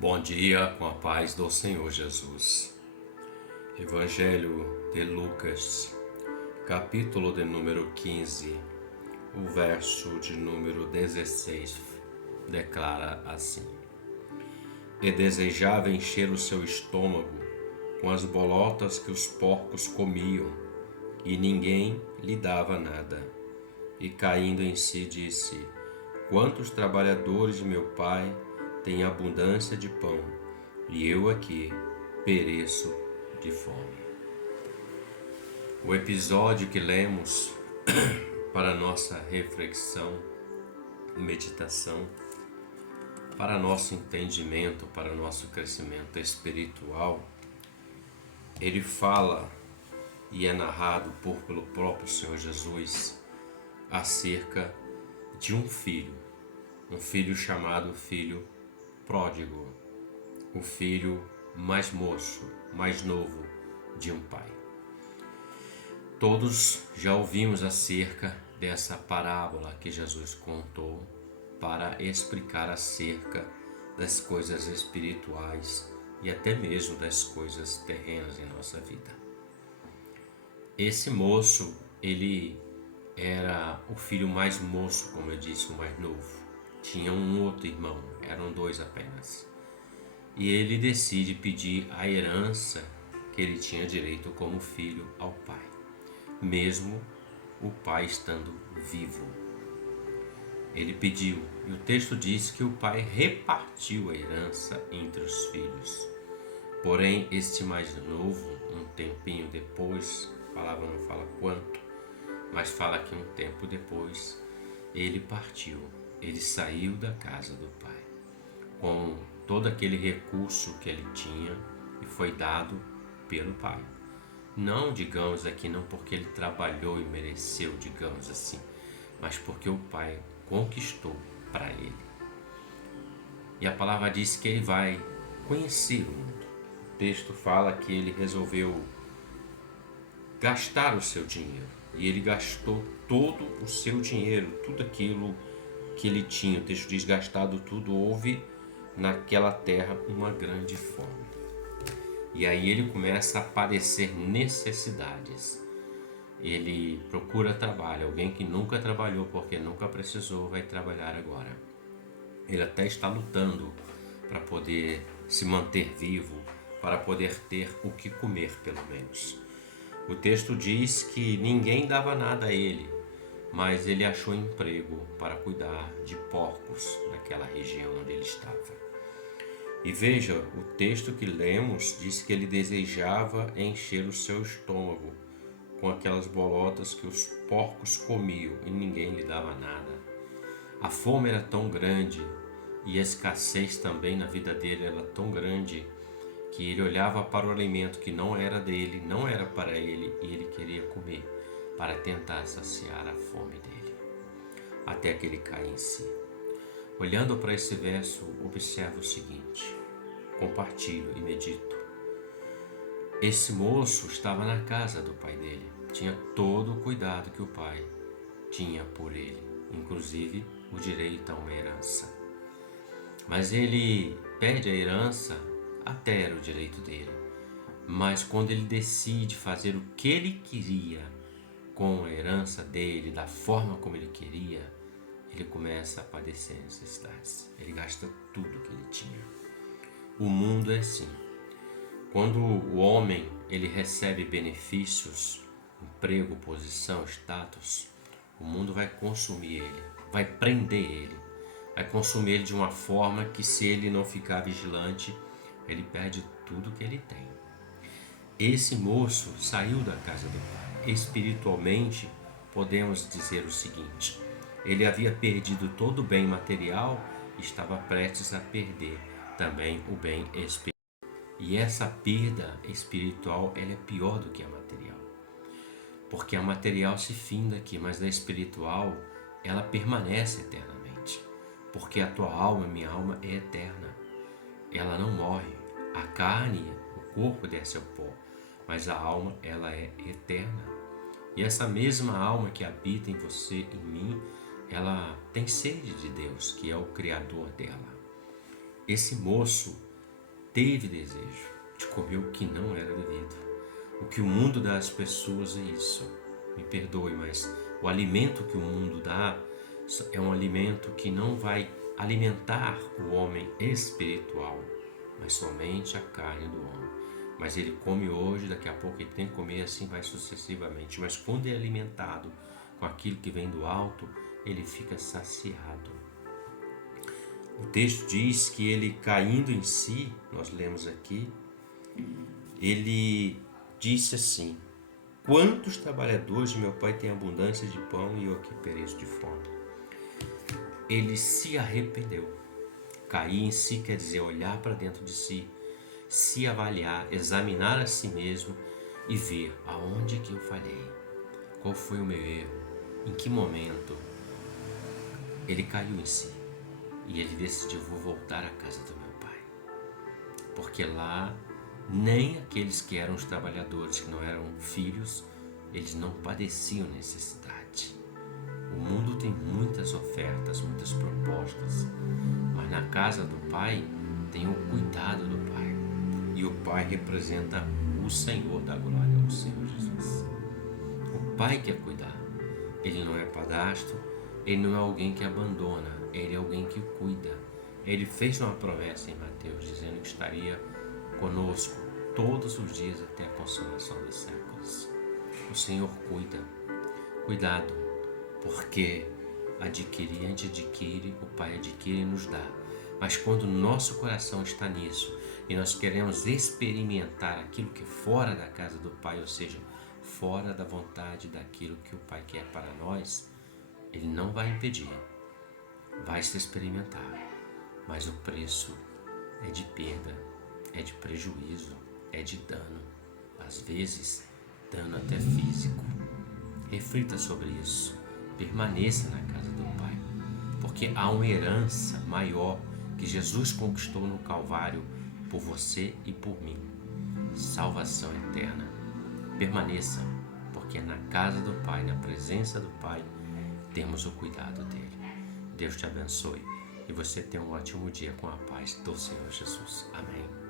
Bom dia, com a paz do Senhor Jesus. Evangelho de Lucas, capítulo de número 15, o verso de número 16, declara assim: E desejava encher o seu estômago com as bolotas que os porcos comiam, e ninguém lhe dava nada. E caindo em si disse: Quantos trabalhadores de meu pai têm abundância de pão, e eu aqui pereço de fome. O episódio que lemos para nossa reflexão, meditação, para nosso entendimento, para nosso crescimento espiritual, ele fala e é narrado pelo próprio Senhor Jesus acerca de um filho chamado filho pródigo, o filho mais moço, mais novo de um pai. Todos já ouvimos acerca dessa parábola que Jesus contou para explicar acerca das coisas espirituais e até mesmo das coisas terrenas em nossa vida. Esse moço, ele era o filho mais moço, como eu disse, o mais novo. Tinha um outro irmão, eram dois apenas. E ele decide pedir a herança que ele tinha direito como filho ao pai, mesmo o pai estando vivo. Ele pediu, e o texto diz que o pai repartiu a herança entre os filhos. Porém, este mais novo, um tempinho depois, a palavra não fala quanto, mas fala que um tempo depois, ele partiu, ele saiu da casa do pai, com todo aquele recurso que ele tinha e foi dado pelo pai. Não, digamos aqui, não porque ele trabalhou e mereceu, digamos assim, mas porque o pai conquistou para ele. E a palavra diz que ele vai conhecer o mundo. O texto fala que ele resolveu gastar o seu dinheiro. E ele gastou todo o seu dinheiro, tudo aquilo que ele tinha. O texto diz: gastado tudo, houve naquela terra uma grande fome. E aí ele começa a padecer necessidades. Ele procura trabalho. Alguém que nunca trabalhou porque nunca precisou vai trabalhar agora. Ele até está lutando para poder se manter vivo, para poder ter o que comer pelo menos. O texto diz que ninguém dava nada a ele, mas ele achou emprego para cuidar de porcos naquela região onde ele estava. E veja, o texto que lemos diz que ele desejava encher o seu estômago com aquelas bolotas que os porcos comiam e ninguém lhe dava nada. A fome era tão grande e a escassez também na vida dele era tão grande que ele olhava para o alimento que não era dele, não era para ele, e ele queria comer para tentar saciar a fome dele, até que ele cai em si. Olhando para esse verso, observa o seguinte, compartilho e medito. Esse moço estava na casa do pai dele, tinha todo o cuidado que o pai tinha por ele, inclusive o direito a uma herança. Mas ele pede a herança, até era o direito dele, mas quando ele decide fazer o que ele queria com a herança dele, da forma como ele queria, ele começa a padecer necessidades. Ele gasta tudo que ele tinha. O mundo é assim. Quando o homem ele recebe benefícios, emprego, posição, status, o mundo vai consumir ele, vai prender ele, vai consumir ele de uma forma que, se ele não ficar vigilante, ele perde tudo que ele tem. Esse moço saiu da casa do pai. Espiritualmente, podemos dizer o seguinte: ele havia perdido todo o bem material e estava prestes a perder também o bem espiritual. E essa perda espiritual, ela é pior do que a material. Porque a material se finda aqui, mas a espiritual, ela permanece eternamente. Porque a tua alma, minha alma, é eterna. Ela não morre. A carne, o corpo desce ao pó, mas a alma, ela é eterna. E essa mesma alma que habita em você, em mim, ela tem sede de Deus, que é o Criador dela. Esse moço, teve desejo de comer o que não era devido. O que o mundo dá às pessoas é isso. Me perdoe, mas o alimento que o mundo dá é um alimento que não vai alimentar o homem espiritual, mas somente a carne do homem. Mas ele come hoje, daqui a pouco ele tem que comer, assim vai sucessivamente. Mas quando é alimentado com aquilo que vem do alto, ele fica saciado. O texto diz que ele, caindo em si, nós lemos aqui, ele disse assim: quantos trabalhadores de meu pai têm abundância de pão e eu aqui pereço de fome? Ele se arrependeu. Cair em si quer dizer olhar para dentro de si, se avaliar, examinar a si mesmo e ver aonde que eu falhei, qual foi o meu erro, em que momento. Ele caiu em si e ele decidiu: vou voltar à casa do meu pai, porque lá nem aqueles que eram os trabalhadores, que não eram filhos, eles não padeciam necessidade. O mundo tem muitas ofertas, muitas propostas, mas na casa do pai tem o cuidado do pai. E o pai representa o Senhor da glória, o Senhor Jesus. O pai quer cuidar. Ele não é padastro, ele não é alguém que abandona, ele é alguém que cuida. Ele fez uma promessa em Mateus dizendo que estaria conosco todos os dias até a consumação dos séculos. O Senhor cuida. Cuidado, porque a gente adquire, o Pai adquire e nos dá. Mas quando o nosso coração está nisso e nós queremos experimentar aquilo que é fora da casa do Pai, ou seja, fora da vontade daquilo que o Pai quer para nós, Ele não vai impedir, vai se experimentar, mas o preço é de perda, é de prejuízo, é de dano, às vezes dano até físico. Reflita sobre isso, permaneça na casa do Pai, porque há uma herança maior que Jesus conquistou no Calvário por você e por mim, salvação eterna. Permaneça, porque é na casa do Pai, na presença do Pai, temos o cuidado dele. Deus te abençoe e você tenha um ótimo dia com a paz do Senhor Jesus. Amém.